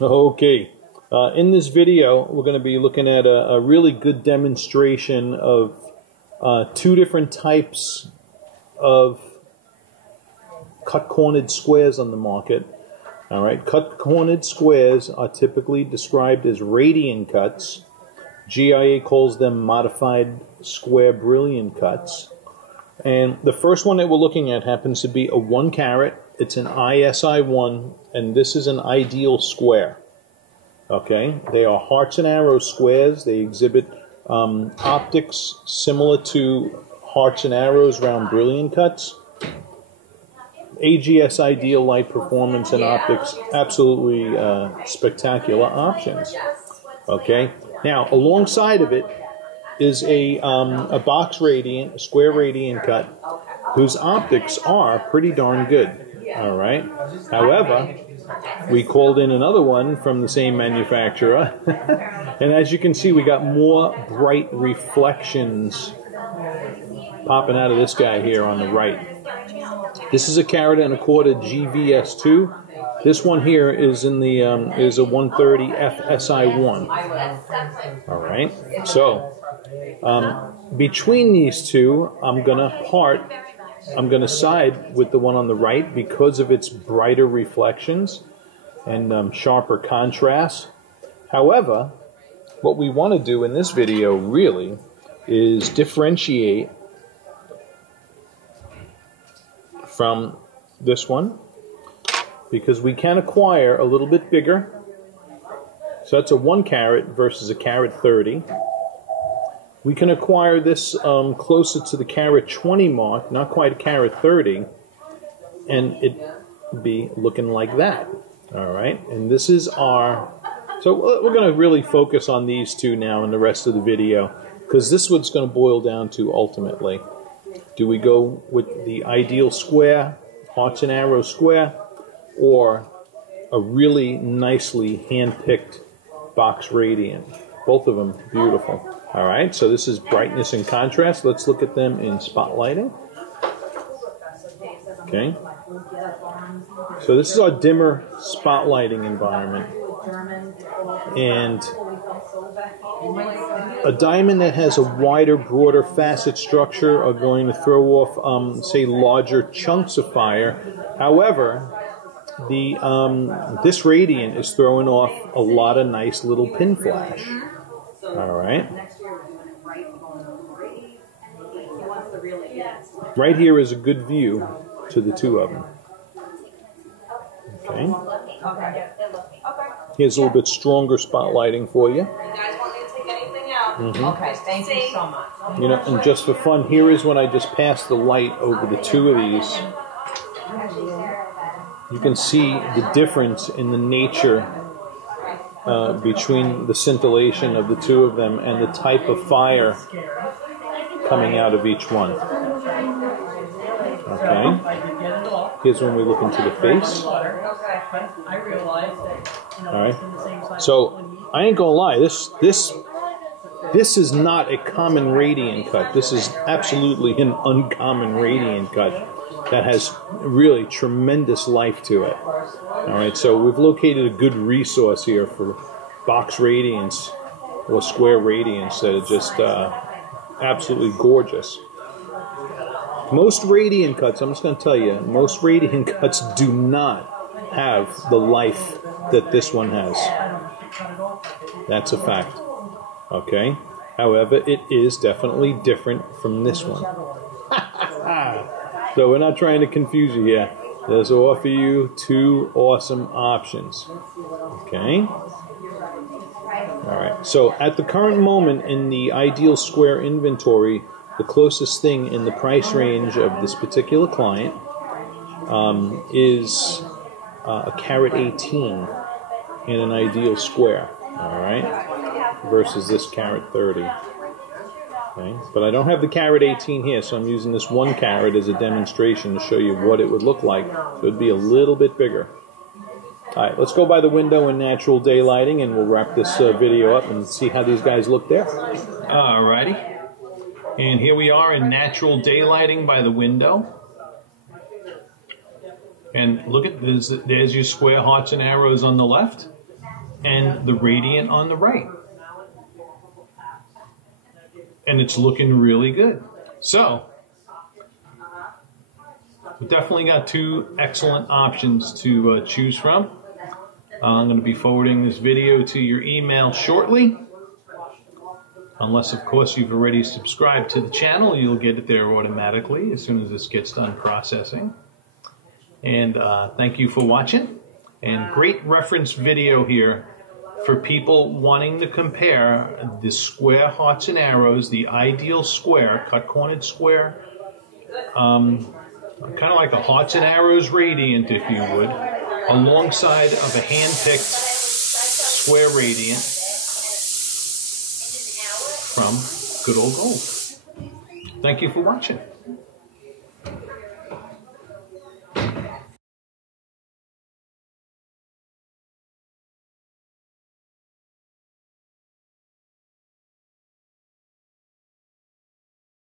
Okay, in this video we're going to be looking at a really good demonstration of two different types of cut-cornered squares on the market. All right, cut-cornered squares are typically described as radian cuts. GIA calls them modified square brilliant cuts. And the first one that we're looking at happens to be a 1 carat. It's an ISI1, and this is an ideal square. Okay, they are hearts and arrows squares. They exhibit optics similar to hearts and arrows round brilliant cuts. AGS ideal light performance and optics, absolutely spectacular options. Okay, now alongside of it is a box radiant, a square radiant cut, whose optics are pretty darn good. All right. However, we called in another one from the same manufacturer, and as you can see, we got more bright reflections popping out of this guy here on the right. This is a 1.25 carat GVS2. This one here is in the is a 130 FSI1. All right. So between these two, I'm gonna side with the one on the right because of its brighter reflections and sharper contrast. However, what we want to do in this video really is differentiate from this one, because we can acquire a little bit bigger. So that's a 1 carat versus a 1.30 carat. We can acquire this closer to the 1.20 carat mark, not quite a 1.30 carat, and it be looking like that. All right, and this is our. So we're going to really focus on these two now in the rest of the video, because this is what's going to boil down to ultimately. Do we go with the ideal square, hearts and arrows square, or a really nicely hand-picked box radiant? Both of them beautiful. All right, so this is brightness and contrast. Let's look at them in spotlighting. Okay. So this is our dimmer spotlighting environment. And a diamond that has a wider, broader facet structure are going to throw off, say, larger chunks of fire. However, this radiant is throwing off a lot of nice little pin flash. All right. Right here is a good view to the two of them. Okay. Here's a little bit stronger spotlighting for you. Okay, thank you so much. You know, and just for fun, here is when I just pass the light over the two of these. You can see the difference in the nature between the scintillation of the two of them and the type of fire coming out of each one. Okay. Here's when we look into the face. All right. So I ain't gonna lie. This is not a common radiant cut. This is absolutely an uncommon radiant cut that has really tremendous life to it. All right. So we've located a good resource here for box radiants or square radiants that are just absolutely gorgeous. Most radiant cuts, I'm just going to tell you, most radiant cuts do not have the life that this one has. That's a fact. Okay? However, it is definitely different from this one. So we're not trying to confuse you here. Let's offer you two awesome options. Okay? All right. So at the current moment in the ideal square inventory, the closest thing in the price range of this particular client is a 1.18 carat in an ideal square, all right, versus this 1.30 carat. Okay, but I don't have the 1.18 carat here, so I'm using this 1 carat as a demonstration to show you what it would look like. So it would be a little bit bigger. All right, let's go by the window in natural daylighting, and we'll wrap this video up and see how these guys look there. All righty. And here we are in natural daylighting by the window. And look at this, there's your square hearts and arrows on the left. and the radiant on the right. And it's looking really good. So, we definitely got two excellent options to choose from. I'm going to be forwarding this video to your email shortly. Unless, of course, you've already subscribed to the channel, you'll get it there automatically as soon as this gets done processing. And thank you for watching. And great reference video here for people wanting to compare the square hearts and arrows, the ideal square, cut-cornered square, kind of like a hearts and arrows radiant, if you would, alongside of a hand-picked square radiant from good old gold. Thank you for watching.